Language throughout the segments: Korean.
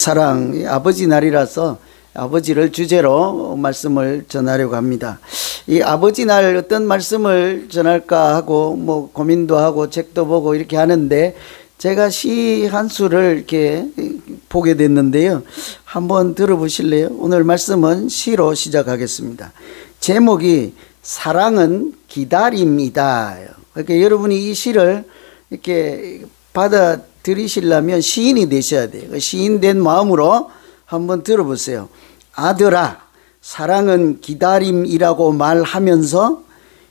사랑, 아버지 날이라서 아버지를 주제로 말씀을 전하려고 합니다. 이 아버지 날 어떤 말씀을 전할까 하고 고민도 하고 책도 보고 이렇게 하는데 제가 시 한 수를 이렇게 보게 됐는데요. 한번 들어보실래요? 오늘 말씀은 시로 시작하겠습니다. 제목이 사랑은 기다림이다. 그러니까 여러분이 이 시를 이렇게 받아들이시려면 시인이 되셔야 돼요. 시인 된 마음으로 한번 들어보세요. 아들아, 사랑은 기다림이라고 말하면서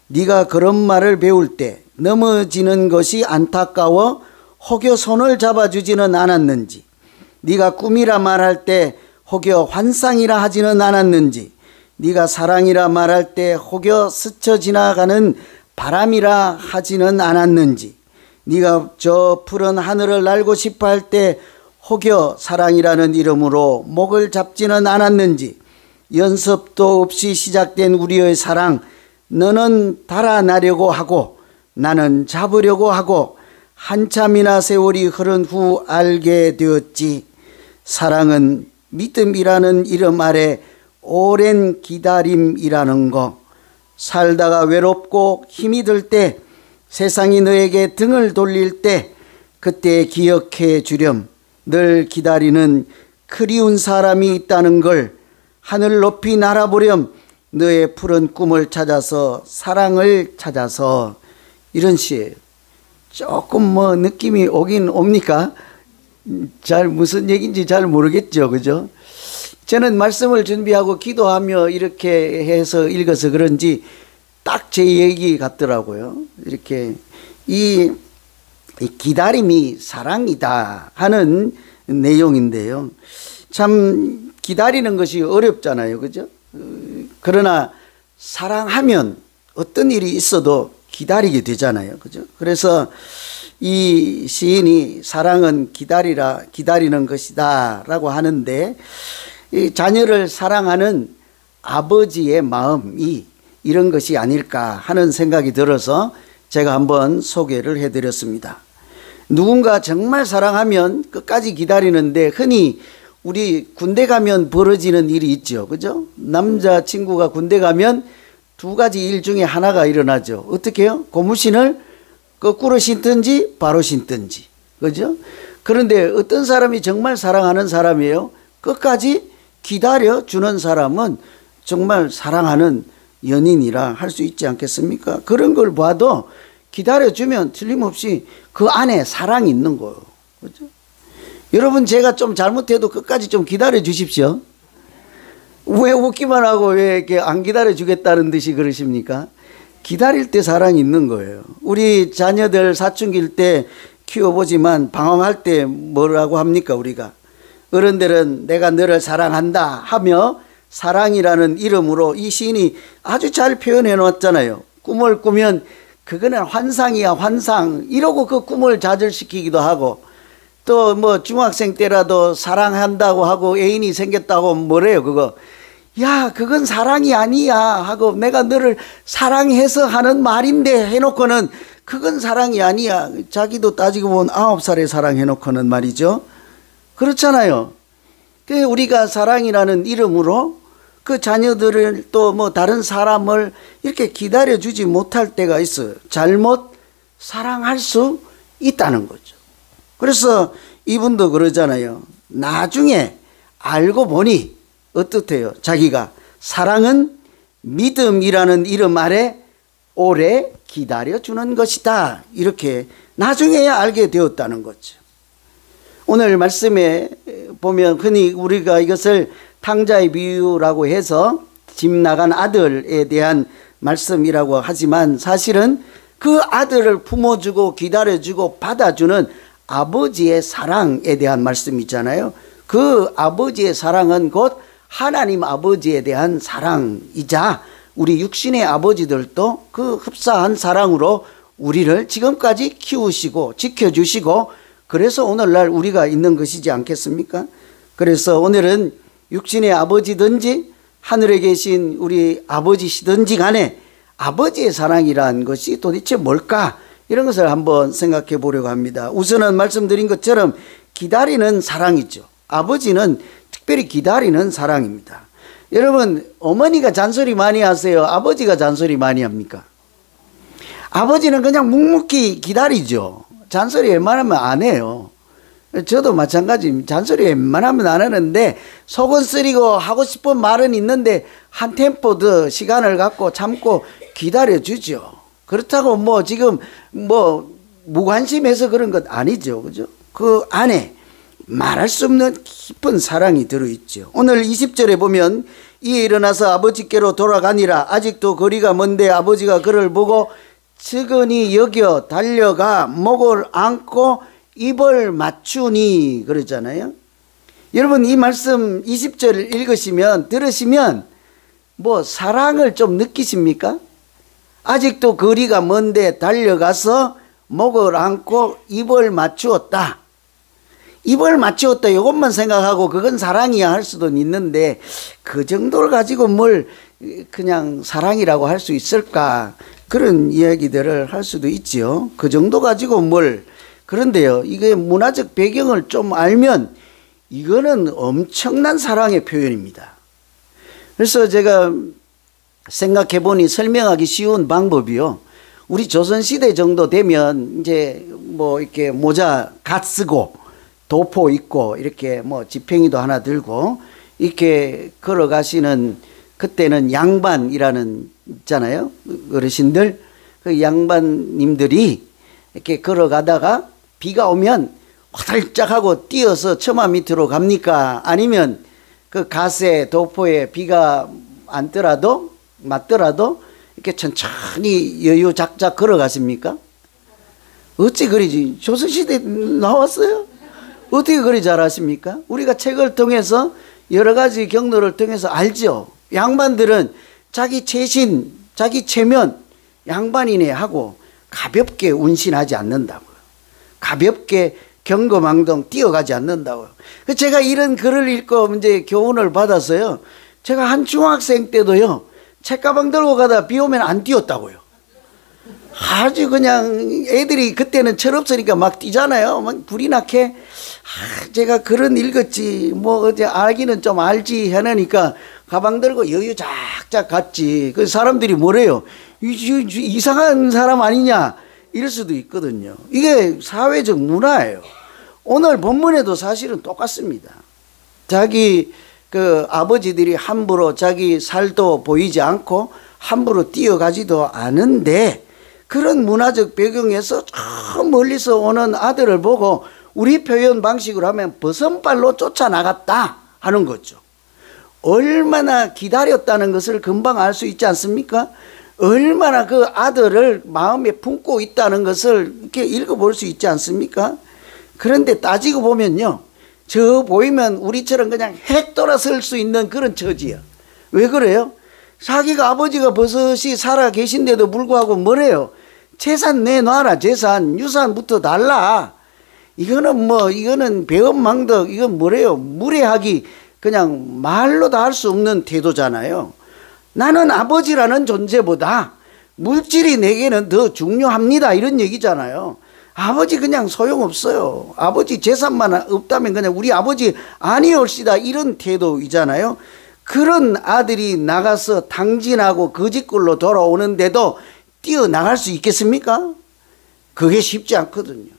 네가 그런 말을 배울 때 넘어지는 것이 안타까워 혹여 손을 잡아주지는 않았는지, 네가 꿈이라 말할 때 혹여 환상이라 하지는 않았는지, 네가 사랑이라 말할 때 혹여 스쳐 지나가는 바람이라 하지는 않았는지, 네가 저 푸른 하늘을 날고 싶어 할 때 혹여 사랑이라는 이름으로 목을 잡지는 않았는지, 연습도 없이 시작된 우리의 사랑, 너는 달아나려고 하고 나는 잡으려고 하고 한참이나 세월이 흐른 후 알게 되었지. 사랑은 믿음이라는 이름 아래 오랜 기다림이라는 거. 살다가 외롭고 힘이 들 때, 세상이 너에게 등을 돌릴 때 그때 기억해 주렴. 늘 기다리는 그리운 사람이 있다는 걸. 하늘 높이 날아보렴. 너의 푸른 꿈을 찾아서, 사랑을 찾아서. 이런 시예요. 조금 느낌이 오긴 옵니까? 잘 무슨 얘기인지 잘 모르겠죠, 그죠? 저는 말씀을 준비하고 기도하며 이렇게 해서 읽어서 그런지 딱 제 얘기 같더라고요. 이렇게 이 기다림이 사랑이다 하는 내용인데요. 참 기다리는 것이 어렵잖아요, 그죠? 그러나 사랑하면 어떤 일이 있어도 기다리게 되잖아요, 그죠? 그래서 이 시인이 사랑은 기다리는 것이다 라고 하는데, 이 자녀를 사랑하는 아버지의 마음이 이런 것이 아닐까 하는 생각이 들어서 제가 한번 소개를 해드렸습니다. 누군가 정말 사랑하면 끝까지 기다리는데, 흔히 우리 군대 가면 벌어지는 일이 있죠, 그죠? 남자친구가 군대 가면 두 가지 일 중에 하나가 일어나죠. 어떻게 해요? 고무신을 거꾸로 신든지 바로 신든지, 그죠? 그런데 어떤 사람이 정말 사랑하는 사람이에요? 끝까지 기다려주는 사람은 정말 사랑하는 연인이라 할 수 있지 않겠습니까? 그런 걸 봐도 기다려주면 틀림없이 그 안에 사랑이 있는 거예요, 그죠? 여러분, 제가 좀 잘못해도 끝까지 좀 기다려 주십시오. 왜 웃기만 하고 왜 이렇게 안 기다려 주겠다는 듯이 그러십니까? 기다릴 때 사랑이 있는 거예요. 우리 자녀들 사춘기일 때 키워보지만 방황할 때 뭐라고 합니까, 우리가? 어른들은 내가 너를 사랑한다 하며 사랑이라는 이름으로 이 시인이 아주 잘 표현해 놓았잖아요. 꿈을 꾸면 그거는 환상이야, 환상. 이러고 그 꿈을 좌절시키기도 하고, 또 중학생 때라도 사랑한다고 하고 애인이 생겼다고 뭐래요, 그거. 야, 그건 사랑이 아니야 하고, 내가 너를 사랑해서 하는 말인데 해놓고는 그건 사랑이 아니야. 자기도 따지고 보면 9살에 사랑해놓고는 말이죠. 그렇잖아요. 우리가 사랑이라는 이름으로 그 자녀들을 또 다른 사람을 이렇게 기다려주지 못할 때가 있어요. 잘못 사랑할 수 있다는 거죠. 그래서 이분도 그러잖아요. 나중에 알고 보니 어떻대요? 자기가 사랑은 믿음이라는 이름 아래 오래 기다려주는 것이다. 이렇게 나중에야 알게 되었다는 거죠. 오늘 말씀에 보면 흔히 우리가 이것을 탕자의 비유라고 해서 집 나간 아들에 대한 말씀이라고 하지만, 사실은 그 아들을 품어주고 기다려주고 받아주는 아버지의 사랑에 대한 말씀이잖아요. 그 아버지의 사랑은 곧 하나님 아버지에 대한 사랑이자 우리 육신의 아버지들도 그 흡사한 사랑으로 우리를 지금까지 키우시고 지켜주시고, 그래서 오늘날 우리가 있는 것이지 않겠습니까? 그래서 오늘은 육신의 아버지든지 하늘에 계신 우리 아버지시든지 간에 아버지의 사랑이란 것이 도대체 뭘까? 이런 것을 한번 생각해 보려고 합니다. 우선은 말씀드린 것처럼 기다리는 사랑이죠. 아버지는 특별히 기다리는 사랑입니다. 여러분, 어머니가 잔소리 많이 하세요? 아버지가 잔소리 많이 합니까? 아버지는 그냥 묵묵히 기다리죠. 잔소리 웬만하면 안 해요. 저도 마찬가지. 잔소리 웬만하면 안 하는데 속은 쓰리고 하고 싶은 말은 있는데 한 템포 더 시간을 갖고 참고 기다려주죠. 그렇다고 뭐 지금 뭐 무관심해서 그런 것 아니죠. 그죠? 그 안에 말할 수 없는 깊은 사랑이 들어있죠. 오늘 20절에 보면 이에 일어나서 아버지께로 돌아가니라. 아직도 거리가 먼데 아버지가 그를 보고 측은히 여겨 달려가 목을 안고 입을 맞추니 그러잖아요. 여러분, 이 말씀 20절 읽으시면 들으시면 뭐 사랑을 좀 느끼십니까? 아직도 거리가 먼데 달려가서 목을 안고 입을 맞추었다. 입을 맞추었다 이것만 생각하고 그건 사랑이야 할 수도 있는데 그 정도를 가지고 뭘 그냥 사랑이라고 할 수 있을까, 그런 이야기들을 할 수도 있죠. 그 정도 가지고 뭘. 그런데요, 이게 문화적 배경을 좀 알면 이거는 엄청난 사랑의 표현입니다. 그래서 제가 생각해 보니 설명하기 쉬운 방법이요, 우리 조선시대 정도 되면 이제 뭐 이렇게 모자 갓 쓰고 도포 입고 이렇게 뭐 지팽이도 하나 들고 이렇게 걸어가시는, 그때는 양반이라는 있잖아요, 어르신들. 그 양반님들이 이렇게 걸어가다가 비가 오면 화들짝 하고 뛰어서 처마 밑으로 갑니까? 아니면 그 갓에 도포에 비가 안더라도 맞더라도 이렇게 천천히 여유작작 걸어가십니까? 어찌 그리지? 조선시대 나왔어요? 어떻게 그리 잘하십니까? 우리가 책을 통해서 여러 가지 경로를 통해서 알죠. 양반들은 자기 체신, 자기 체면 양반이네 하고 가볍게 운신하지 않는다고요. 가볍게 경거망동 뛰어가지 않는다고요. 제가 이런 글을 읽고 이제 교훈을 받았어요. 제가 한 중학생 때도요, 책가방 들고 가다 비 오면 안 뛰었다고요. 아주 그냥 애들이 그때는 철없으니까 막 뛰잖아요. 막 불이 나게. 제가 글은 읽었지 뭐 어제 알기는 좀 알지 하니까 가방 들고 여유작작 갔지. 그 사람들이 뭐래요? 이상한 사람 아니냐 이럴 수도 있거든요. 이게 사회적 문화예요. 오늘 본문에도 사실은 똑같습니다. 자기 그 아버지들이 함부로 자기 살도 보이지 않고 함부로 뛰어가지도 않은데 그런 문화적 배경에서 저 멀리서 오는 아들을 보고 우리 표현 방식으로 하면 버선발로 쫓아나갔다 하는 거죠. 얼마나 기다렸다는 것을 금방 알 수 있지 않습니까? 얼마나 그 아들을 마음에 품고 있다는 것을 이렇게 읽어볼 수 있지 않습니까? 그런데 따지고 보면요, 저 보이면 우리처럼 그냥 핵 돌아설 수 있는 그런 처지야. 왜 그래요? 자기가 아버지가 버섯이 살아 계신데도 불구하고 뭐래요? 재산 내놔라. 재산, 유산부터 달라. 이거는 뭐, 이거는 배은망덕, 이건 뭐래요? 무례하기, 그냥 말로 다 할 수 없는 태도잖아요. 나는 아버지라는 존재보다 물질이 내게는 더 중요합니다. 이런 얘기잖아요. 아버지 그냥 소용없어요. 아버지 재산만 없다면 그냥 우리 아버지 아니올시다. 이런 태도이잖아요. 그런 아들이 나가서 당진하고 거짓골로 돌아오는데도 뛰어나갈 수 있겠습니까? 그게 쉽지 않거든요.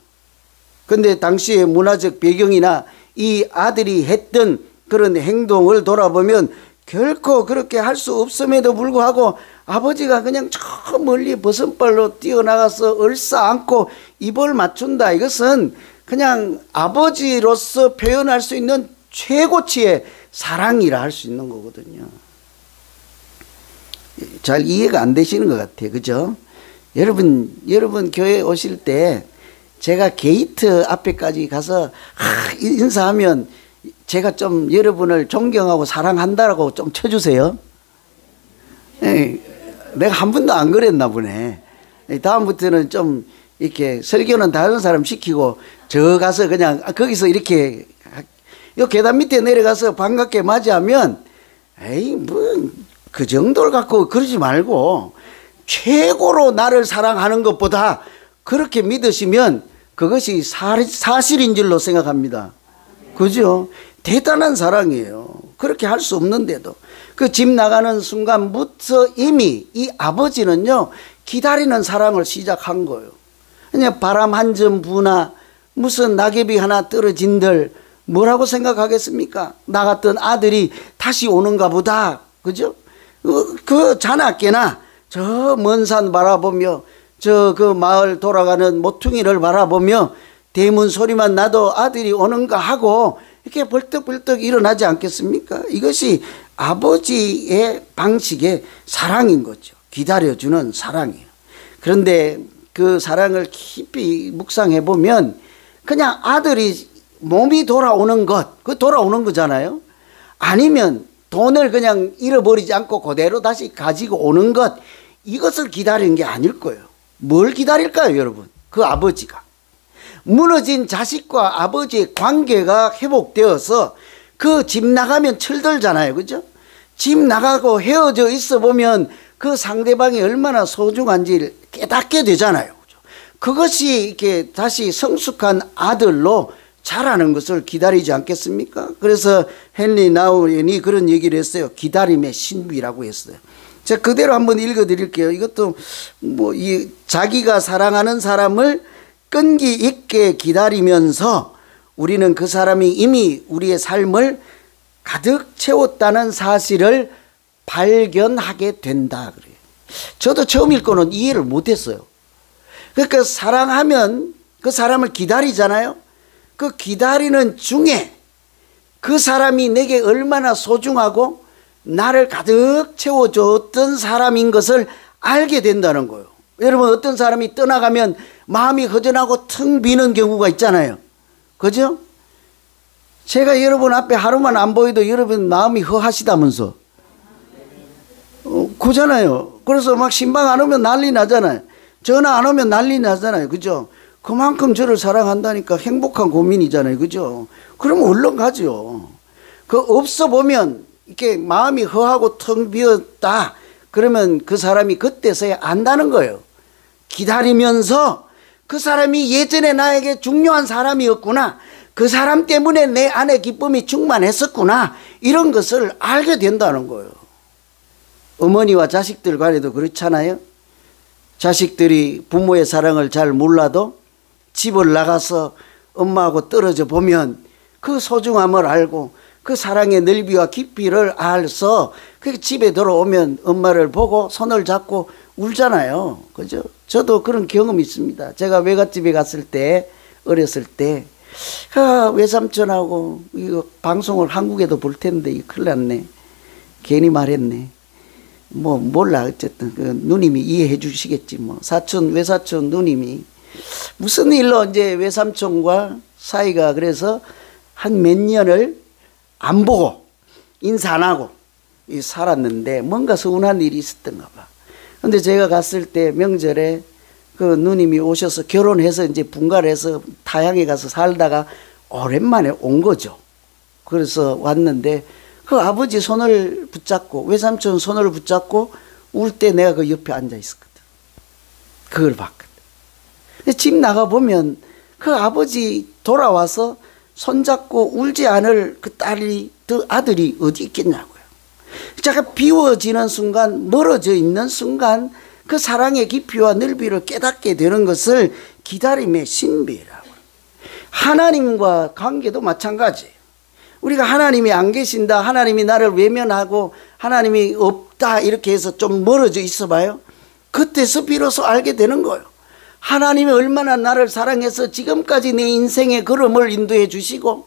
근데 당시의 문화적 배경이나 이 아들이 했던 그런 행동을 돌아보면 결코 그렇게 할 수 없음에도 불구하고 아버지가 그냥 저 멀리 버선발로 뛰어나가서 얼싸안고 입을 맞춘다. 이것은 그냥 아버지로서 표현할 수 있는 최고치의 사랑이라 할 수 있는 거거든요. 잘 이해가 안 되시는 것 같아요. 그죠? 여러분 교회 오실 때 제가 게이트 앞에까지 가서 인사하면 제가 좀 여러분을 존경하고 사랑한다라고 좀 쳐주세요. 내가 한 번도 안 그랬나 보네. 다음부터는 좀 이렇게 설교는 다른 사람 시키고 저 가서 그냥 거기서 이렇게 요 계단 밑에 내려가서 반갑게 맞이하면 에이 뭐 그 정도를 갖고 그러지 말고 최고로 나를 사랑하는 것보다 그렇게 믿으시면 그것이 사실인 줄로 생각합니다. 그죠? 대단한 사랑이에요. 그렇게 할 수 없는데도 그 집 나가는 순간부터 이미 이 아버지는요 기다리는 사랑을 시작한 거예요. 그냥 바람 한 점 부나 무슨 낙엽이 하나 떨어진들 뭐라고 생각하겠습니까? 나갔던 아들이 다시 오는가 보다. 그죠? 그 자나깨나 저 먼 산 바라보며 저 그 마을 돌아가는 모퉁이를 바라보며 대문 소리만 나도 아들이 오는가 하고 이렇게 벌떡벌떡 일어나지 않겠습니까? 이것이 아버지의 방식의 사랑인 거죠. 기다려주는 사랑이에요. 그런데 그 사랑을 깊이 묵상해 보면 그냥 아들이 몸이 돌아오는 것, 그 돌아오는 거잖아요. 아니면 돈을 그냥 잃어버리지 않고 그대로 다시 가지고 오는 것, 이것을 기다리는 게 아닐 거예요. 뭘 기다릴까요, 여러분? 그 아버지가. 무너진 자식과 아버지의 관계가 회복되어서 그 집 나가면 철들잖아요. 그죠? 집 나가고 헤어져 있어 보면 그 상대방이 얼마나 소중한지 깨닫게 되잖아요. 그것이 이렇게 다시 성숙한 아들로 자라는 것을 기다리지 않겠습니까? 그래서 헨리 나우엔이 그런 얘기를 했어요. 기다림의 신비라고 했어요. 제가 그대로 한번 읽어 드릴게요. 이것도 뭐 이 자기가 사랑하는 사람을 끈기 있게 기다리면서 우리는 그 사람이 이미 우리의 삶을 가득 채웠다는 사실을 발견하게 된다 그래요. 저도 처음 읽고는 이해를 못했어요. 그러니까 사랑하면 그 사람을 기다리잖아요. 그 기다리는 중에 그 사람이 내게 얼마나 소중하고 나를 가득 채워줬던 사람인 것을 알게 된다는 거예요. 여러분, 어떤 사람이 떠나가면 마음이 허전하고 텅 비는 경우가 있잖아요. 그죠? 제가 여러분 앞에 하루만 안 보여도 여러분 마음이 허하시다면서. 그잖아요. 그래서 막 신방 안 오면 난리 나잖아요. 전화 안 오면 난리 나잖아요. 그죠? 그만큼 저를 사랑한다니까 행복한 고민이잖아요. 그죠? 그러면 얼른 가죠. 그 없어 보면 이렇게 마음이 허하고 텅 비었다. 그러면 그 사람이 그때서야 안다는 거예요. 기다리면서 그 사람이 예전에 나에게 중요한 사람이었구나. 그 사람 때문에 내 안에 기쁨이 충만했었구나. 이런 것을 알게 된다는 거예요. 어머니와 자식들 간에도 그렇잖아요. 자식들이 부모의 사랑을 잘 몰라도 집을 나가서 엄마하고 떨어져 보면 그 소중함을 알고 그 사랑의 넓이와 깊이를 알서 그 집에 들어오면 엄마를 보고 손을 잡고 울잖아요. 그죠? 저도 그런 경험이 있습니다. 제가 외갓집에 갔을 때, 어렸을 때, 외삼촌하고 이거 방송을 한국에도 볼 텐데 이거 큰일 났네. 괜히 말했네. 뭐 몰라. 어쨌든 그 누님이 이해해 주시겠지. 뭐 사촌 외사촌 누님이 무슨 일로 이제 외삼촌과 사이가 그래서 한 몇 년을 안 보고 인사 안 하고 살았는데 뭔가 서운한 일이 있었던가 봐. 근데 제가 갔을 때 명절에 그 누님이 오셔서 결혼해서 이제 분가해서 타향에 가서 살다가 오랜만에 온 거죠. 그래서 왔는데 그 아버지 손을 붙잡고 외삼촌 손을 붙잡고 울 때 내가 그 옆에 앉아 있었거든. 그걸 봤거든. 집 나가 보면 그 아버지 돌아와서 손잡고 울지 않을 그 딸이 그 아들이 어디 있겠냐고요. 제가 비워지는 순간, 멀어져 있는 순간 그 사랑의 깊이와 넓이를 깨닫게 되는 것을 기다림의 신비라고. 하나님과 관계도 마찬가지예요. 우리가 하나님이 안 계신다, 하나님이 나를 외면하고 하나님이 없다 이렇게 해서 좀 멀어져 있어 봐요. 그때서 비로소 알게 되는 거예요. 하나님이 얼마나 나를 사랑해서 지금까지 내 인생의 걸음을 인도해 주시고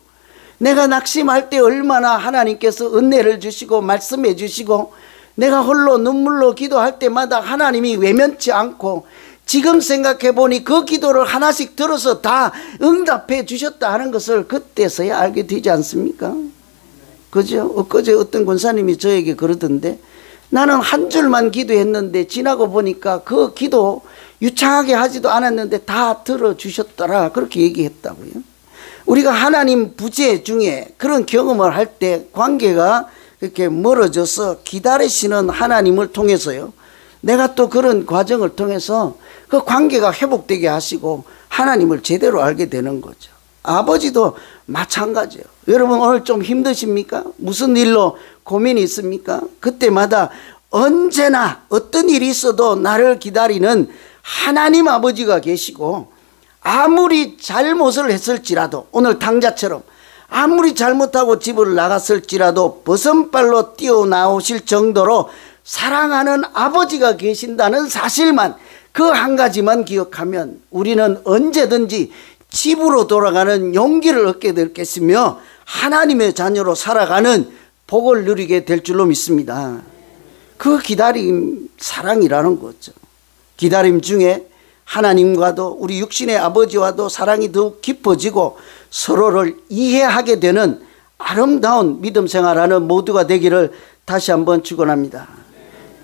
내가 낙심할 때 얼마나 하나님께서 은혜를 주시고 말씀해 주시고 내가 홀로 눈물로 기도할 때마다 하나님이 외면치 않고 지금 생각해 보니 그 기도를 하나씩 들어서 다 응답해 주셨다 하는 것을 그때서야 알게 되지 않습니까? 그죠? 엊그제 어떤 권사님이 저에게 그러던데 나는 한 줄만 기도했는데 지나고 보니까 그 기도 유창하게 하지도 않았는데 다 들어주셨더라. 그렇게 얘기했다고요. 우리가 하나님 부재 중에 그런 경험을 할 때 관계가 이렇게 멀어져서 기다리시는 하나님을 통해서요. 내가 또 그런 과정을 통해서 그 관계가 회복되게 하시고 하나님을 제대로 알게 되는 거죠. 아버지도 마찬가지예요. 여러분 오늘 좀 힘드십니까? 무슨 일로 고민이 있습니까? 그때마다 언제나 어떤 일이 있어도 나를 기다리는 하나님 아버지가 계시고, 아무리 잘못을 했을지라도, 오늘 당자처럼 아무리 잘못하고 집을 나갔을지라도 버선발로 뛰어나오실 정도로 사랑하는 아버지가 계신다는 사실만, 그 한 가지만 기억하면 우리는 언제든지 집으로 돌아가는 용기를 얻게 될 것이며 하나님의 자녀로 살아가는 복을 누리게 될 줄로 믿습니다. 그 기다림 사랑이라는 거죠. 기다림 중에 하나님과도 우리 육신의 아버지와도 사랑이 더욱 깊어지고 서로를 이해하게 되는 아름다운 믿음 생활하는 모두가 되기를 다시 한번 축원합니다.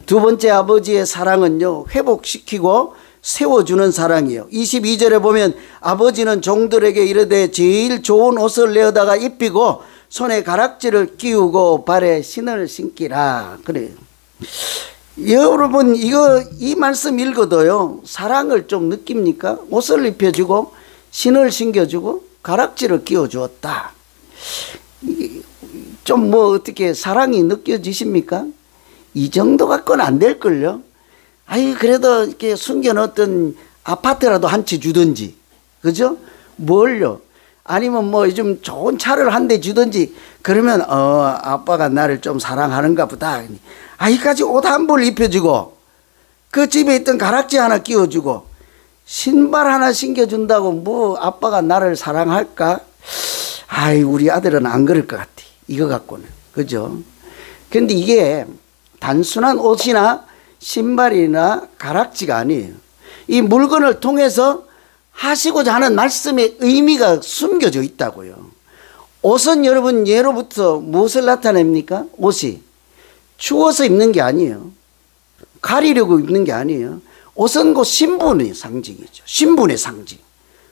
두 번째 아버지의 사랑은요, 회복시키고 세워주는 사랑이에요. 22절에 보면 아버지는 종들에게 이르되 제일 좋은 옷을 내어다가 입히고 손에 가락지를 끼우고 발에 신을 신기라. 그래요. 여러분 이 말씀 읽어도요, 사랑을 좀 느낍니까? 옷을 입혀주고 신을 신겨주고 가락지를 끼워주었다. 좀 뭐 어떻게 사랑이 느껴지십니까? 이 정도 갖고는 안 될걸요. 아이 그래도 이렇게 숨겨놓던 아파트라도 한 채 주든지, 그죠? 뭘요? 아니면 뭐 요즘 좋은 차를 한 대 주든지, 그러면 아빠가 나를 좀 사랑하는가 보다. 아이까지 옷 한 벌 입혀주고 그 집에 있던 가락지 하나 끼워주고 신발 하나 신겨준다고 뭐 아빠가 나를 사랑할까? 아이 우리 아들은 안 그럴 것 같아, 이거 갖고는. 그죠? 근데 이게 단순한 옷이나 신발이나 가락지가 아니에요. 이 물건을 통해서 하시고자 하는 말씀의 의미가 숨겨져 있다고요. 옷은 여러분 예로부터 무엇을 나타냅니까? 옷이 추워서 입는 게 아니에요. 가리려고 입는 게 아니에요. 옷은 곧 신분의 상징이죠. 신분의 상징.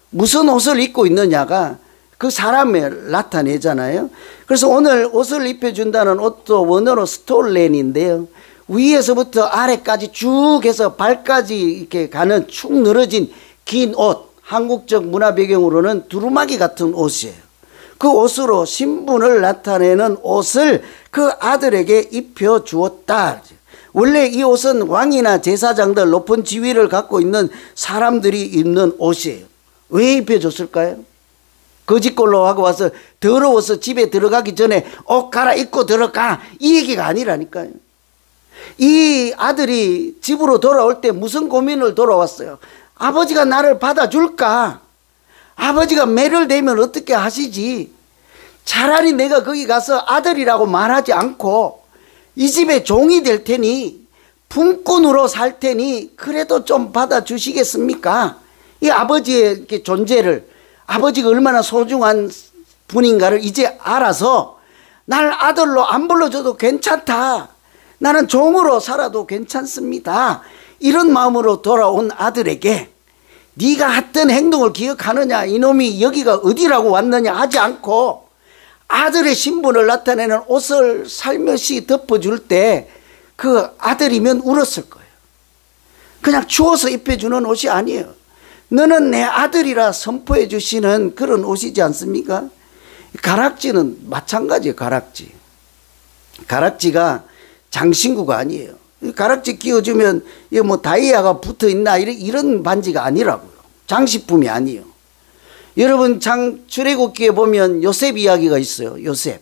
무슨 옷을 입고 있느냐가 그 사람을 나타내잖아요. 그래서 오늘 옷을 입혀준다는 옷도 원어로 스톨렌인데요, 위에서부터 아래까지 쭉 해서 발까지 이렇게 가는 축 늘어진 긴 옷, 한국적 문화 배경으로는 두루마기 같은 옷이에요. 그 옷으로 신분을 나타내는 옷을 그 아들에게 입혀주었다. 원래 이 옷은 왕이나 제사장들, 높은 지위를 갖고 있는 사람들이 입는 옷이에요. 왜 입혀줬을까요? 거짓골로 하고 와서 더러워서 집에 들어가기 전에 옷 갈아입고 들어가, 이 얘기가 아니라니까요. 이 아들이 집으로 돌아올 때 무슨 고민을 돌아왔어요? 아버지가 나를 받아줄까? 아버지가 매를 대면 어떻게 하시지? 차라리 내가 거기 가서 아들이라고 말하지 않고 이 집의 종이 될 테니, 품꾼으로 살 테니 그래도 좀 받아주시겠습니까? 이 아버지의 존재를, 아버지가 얼마나 소중한 분인가를 이제 알아서 날 아들로 안 불러줘도 괜찮다, 나는 종으로 살아도 괜찮습니다, 이런 마음으로 돌아온 아들에게 네가 했던 행동을 기억하느냐, 이놈이 여기가 어디라고 왔느냐 하지 않고 아들의 신분을 나타내는 옷을 살며시 덮어줄 때 그 아들이면 울었을 거예요. 그냥 주워서 입혀주는 옷이 아니에요. 너는 내 아들이라 선포해 주시는 그런 옷이지 않습니까? 가락지는 마찬가지예요. 가락지가 장신구가 아니에요. 가락지 끼워주면 이거 뭐 다이아가 붙어 있나 이런 반지가 아니라고요. 장식품이 아니에요. 여러분 출애굽기에 보면 요셉 이야기가 있어요. 요셉.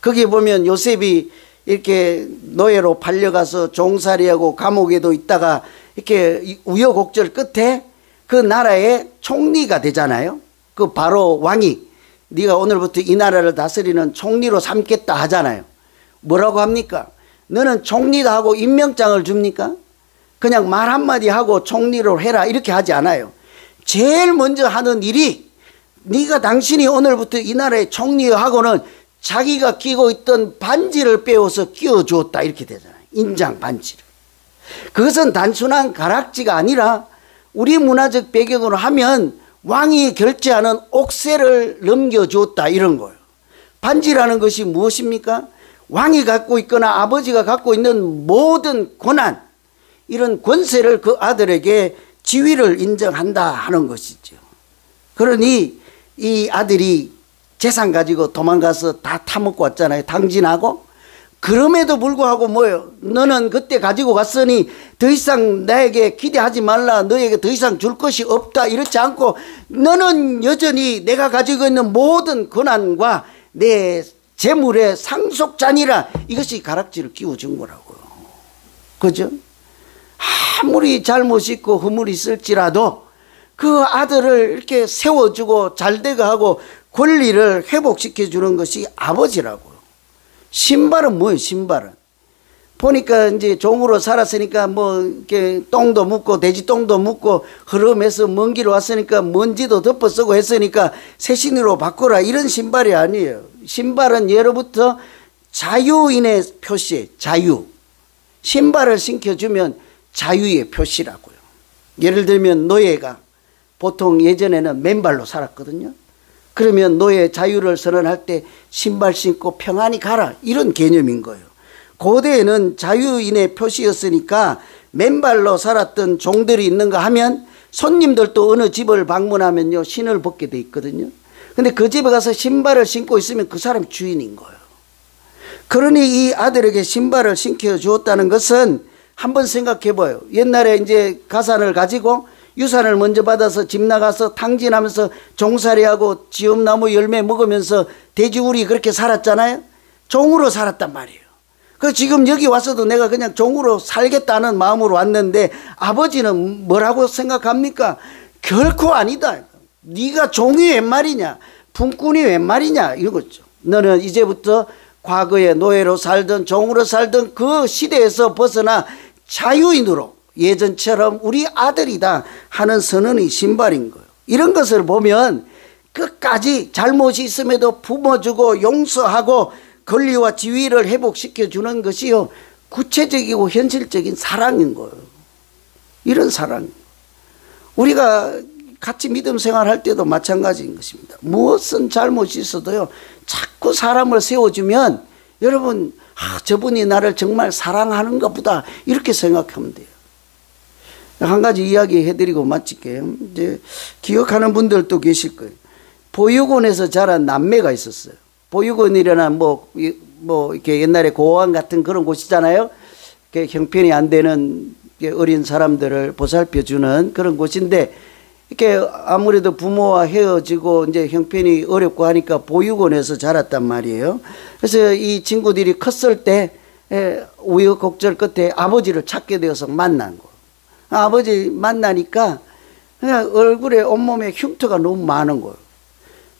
거기에 보면 요셉이 이렇게 노예로 팔려가서 종살이하고 감옥에도 있다가 이렇게 우여곡절 끝에 그 나라의 총리가 되잖아요. 그 바로 왕이 네가 오늘부터 이 나라를 다스리는 총리로 삼겠다 하잖아요. 뭐라고 합니까? 너는 총리다 하고 임명장을 줍니까? 그냥 말 한마디 하고 총리로 해라 이렇게 하지 않아요. 제일 먼저 하는 일이 네가 당신이 오늘부터 이 나라의 총리하고는 자기가 끼고 있던 반지를 빼어서 끼워주었다 이렇게 되잖아요. 인장 반지를. 그것은 단순한 가락지가 아니라 우리 문화적 배경으로 하면 왕이 결제하는 옥새를 넘겨주었다 이런 거예요. 반지라는 것이 무엇입니까? 왕이 갖고 있거나 아버지가 갖고 있는 모든 권한, 이런 권세를 그 아들에게 지위를 인정한다 하는 것이죠. 그러니 이 아들이 재산 가지고 도망가서 다 타먹고 왔잖아요. 당진하고. 그럼에도 불구하고 뭐요? 너는 그때 가지고 갔으니 더 이상 나에게 기대하지 말라. 너에게 더 이상 줄 것이 없다. 이렇지 않고 너는 여전히 내가 가지고 있는 모든 권한과 내 재물의 상속자니라. 이것이 가락지를 끼워준 거라고요. 그죠? 아무리 잘못 있고 허물이 있을지라도 그 아들을 이렇게 세워주고 잘되게 하고 권리를 회복시켜 주는 것이 아버지라고요. 신발은 뭐예요? 신발은 보니까 이제 종으로 살았으니까 뭐 이렇게 똥도 묻고 돼지 똥도 묻고 흐름에서 먼 길 왔으니까 먼지도 덮어 쓰고 했으니까 새 신으로 바꾸라, 이런 신발이 아니에요. 신발은 예로부터 자유인의 표시, 자유. 신발을 신겨주면 자유의 표시라고요. 예를 들면 노예가 보통 예전에는 맨발로 살았거든요. 그러면 노예 자유를 선언할 때 신발 신고 평안히 가라, 이런 개념인 거예요. 고대에는 자유인의 표시였으니까 맨발로 살았던 종들이 있는가 하면 손님들도 어느 집을 방문하면요 신을 벗게 돼 있거든요. 근데 그 집에 가서 신발을 신고 있으면 그 사람이 주인인 거예요. 그러니 이 아들에게 신발을 신겨 주었다는 것은 한번 생각해 봐요. 옛날에 이제 가산을 가지고 유산을 먼저 받아서 집 나가서 탕진하면서 종살이하고 지엄나무 열매 먹으면서 돼지우리 그렇게 살았잖아요. 종으로 살았단 말이에요. 그 지금 여기 와서도 내가 그냥 종으로 살겠다는 마음으로 왔는데 아버지는 뭐라고 생각합니까? 결코 아니다. 네가 종이 웬 말이냐, 품꾼이 웬 말이냐, 이거죠. 너는 이제부터 과거에 노예로 살던 종으로 살던 그 시대에서 벗어나 자유인으로 예전처럼 우리 아들이다 하는 선언이 신발인 거예요. 이런 것을 보면 끝까지 잘못이 있음에도 품어주고 용서하고 권리와 지위를 회복시켜 주는 것이요 구체적이고 현실적인 사랑인 거예요. 이런 사랑. 우리가 같이 믿음 생활할 때도 마찬가지인 것입니다. 무엇은 잘못이 있어도요 자꾸 사람을 세워주면 여러분 저분이 나를 정말 사랑하는가 보다 이렇게 생각하면 돼요. 한 가지 이야기 해드리고 마칠게요. 이제 기억하는 분들도 계실 거예요. 보육원에서 자란 남매가 있었어요. 보육원이라나 뭐 이렇게 옛날에 고아원 같은 그런 곳이잖아요. 형편이 안 되는 어린 사람들을 보살펴주는 그런 곳인데 이렇게 아무래도 부모와 헤어지고 이제 형편이 어렵고 하니까 보육원에서 자랐단 말이에요. 그래서 이 친구들이 컸을 때 우여곡절 끝에 아버지를 찾게 되어서 만난 거예요. 아버지 만나니까 그냥 얼굴에 온몸에 흉터가 너무 많은 거예요.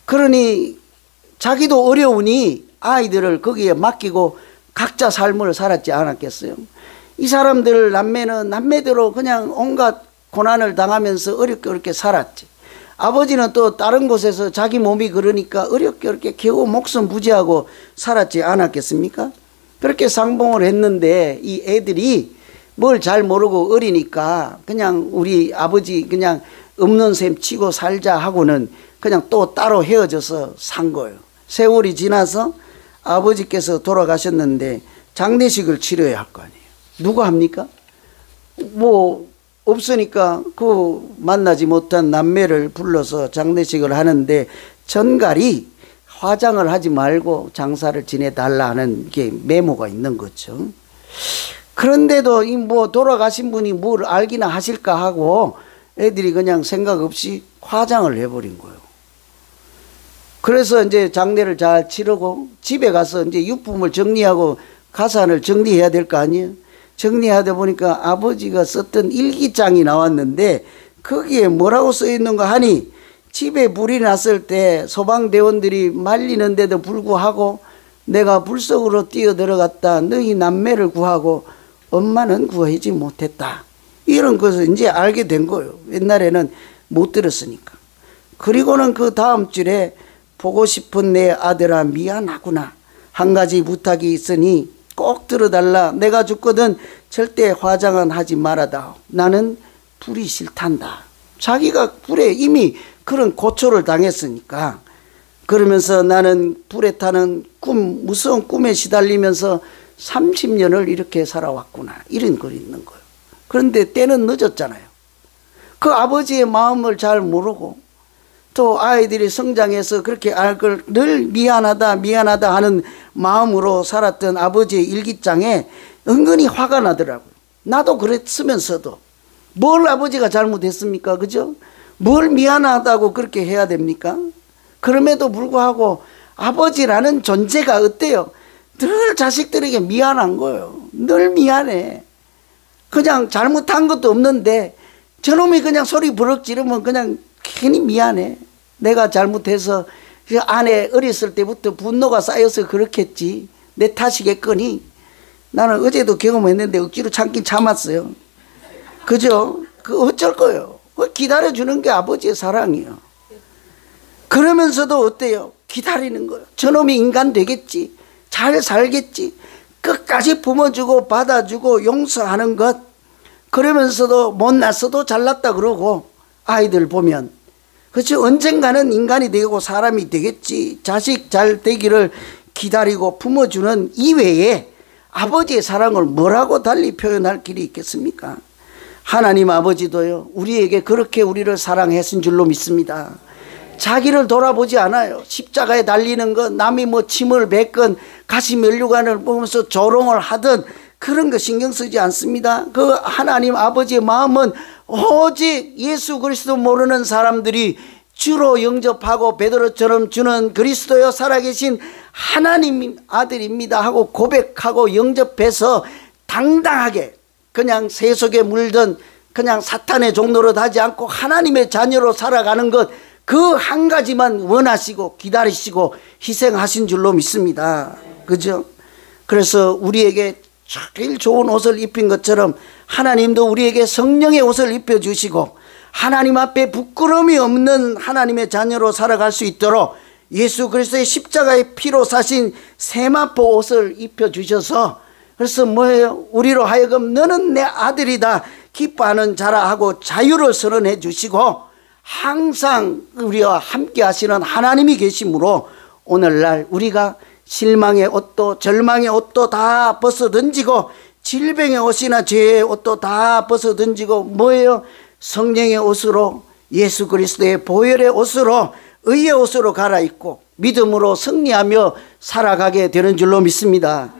그러니 자기도 어려우니 아이들을 거기에 맡기고 각자 삶을 살았지 않았겠어요? 이 사람들 남매는 남매대로 그냥 온갖 고난을 당하면서 어렵게 살았지. 아버지는 또 다른 곳에서 자기 몸이 그러니까 어렵게 겨우 목숨 부지하고 살았지 않았겠습니까? 그렇게 상봉을 했는데 이 애들이 뭘 잘 모르고 어리니까 그냥 우리 아버지 그냥 없는 셈 치고 살자 하고는 그냥 또 따로 헤어져서 산 거예요. 세월이 지나서 아버지께서 돌아가셨는데 장례식을 치러야 할 거 아니에요. 누가 합니까? 뭐 없으니까 그 만나지 못한 남매를 불러서 장례식을 하는데 전갈이 화장을 하지 말고 장사를 지내달라 하는 게 메모가 있는 거죠. 그런데도 이 뭐 돌아가신 분이 뭘 알기나 하실까 하고 애들이 그냥 생각 없이 화장을 해버린 거예요. 그래서 이제 장례를 잘 치르고 집에 가서 이제 유품을 정리하고 가산을 정리해야 될 거 아니에요. 정리하다 보니까 아버지가 썼던 일기장이 나왔는데 거기에 뭐라고 써 있는가 하니 집에 불이 났을 때 소방대원들이 말리는데도 불구하고 내가 불속으로 뛰어들어갔다 너희 남매를 구하고 엄마는 구하지 못했다. 이런 것을 이제 알게 된 거예요. 옛날에는 못 들었으니까. 그리고는 그 다음 줄에 보고 싶은 내 아들아 미안하구나. 한 가지 부탁이 있으니 꼭 들어달라. 내가 죽거든 절대 화장은 하지 말아다오. 나는 불이 싫단다. 자기가 불에 이미 그런 고초를 당했으니까. 그러면서 나는 불에 타는 무서운 꿈에 시달리면서 30년을 이렇게 살아왔구나. 이런 글이 있는 거예요. 그런데 때는 늦었잖아요. 그 아버지의 마음을 잘 모르고 또 아이들이 성장해서 그렇게 늘 미안하다 미안하다 하는 마음으로 살았던 아버지의 일기장에 은근히 화가 나더라고요. 나도 그랬으면서도 뭘 아버지가 잘못했습니까? 그죠? 뭘 미안하다고 그렇게 해야 됩니까? 그럼에도 불구하고 아버지라는 존재가 어때요? 늘 자식들에게 미안한 거예요. 늘 미안해. 그냥 잘못한 것도 없는데 저놈이 그냥 소리 버럭 지르면 그냥 괜히 미안해. 내가 잘못해서 그 안에 어렸을 때부터 분노가 쌓여서 그렇겠지. 내 탓이겠거니. 나는 어제도 경험했는데 억지로 참긴 참았어요. 그죠? 그 어쩔 거예요. 기다려주는 게 아버지의 사랑이에요. 그러면서도 어때요? 기다리는 거예요. 저놈이 인간 되겠지. 잘 살겠지. 끝까지 품어주고 받아주고 용서하는 것. 그러면서도 못났어도 잘났다 그러고 아이들 보면 그렇죠. 언젠가는 인간이 되고 사람이 되겠지. 자식 잘 되기를 기다리고 품어주는 이외에 아버지의 사랑을 뭐라고 달리 표현할 길이 있겠습니까? 하나님 아버지도요 우리에게 그렇게 우리를 사랑하신 줄로 믿습니다. 자기를 돌아보지 않아요. 십자가에 달리는 것, 남이 뭐 침을 뱉건 가시 면류관을 보면서 조롱을 하든 그런 거 신경 쓰지 않습니다. 그 하나님 아버지의 마음은 오직 예수 그리스도 모르는 사람들이 주로 영접하고 베드로처럼 주는 그리스도여 살아계신 하나님 아들입니다 하고 고백하고 영접해서 당당하게 그냥 세속에 물든 그냥 사탄의 종노릇 하지 않고 하나님의 자녀로 살아가는 것, 그 한 가지만 원하시고 기다리시고 희생하신 줄로 믿습니다. 그죠? 그래서 우리에게 제일 좋은 옷을 입힌 것처럼 하나님도 우리에게 성령의 옷을 입혀주시고 하나님 앞에 부끄러움이 없는 하나님의 자녀로 살아갈 수 있도록 예수 그리스도의 십자가의 피로 사신 세마포 옷을 입혀주셔서 그래서 뭐예요? 우리로 하여금 너는 내 아들이다 기뻐하는 자라 하고 자유를 선언해 주시고 항상 우리와 함께 하시는 하나님이 계시므로 오늘날 우리가 실망의 옷도 절망의 옷도 다 벗어던지고 질병의 옷이나 죄의 옷도 다 벗어던지고 뭐예요? 성령의 옷으로 예수 그리스도의 보혈의 옷으로 의의 옷으로 갈아입고 믿음으로 승리하며 살아가게 되는 줄로 믿습니다.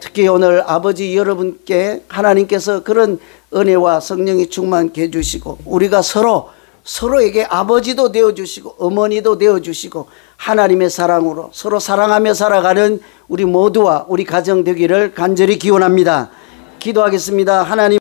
특히 오늘 아버지 여러분께 하나님께서 그런 은혜와 성령이 충만케 해주시고 우리가 서로에게 아버지도 되어주시고 어머니도 되어주시고 하나님의 사랑으로 서로 사랑하며 살아가는 우리 모두와 우리 가정 되기를 간절히 기원합니다. 기도하겠습니다. 하나님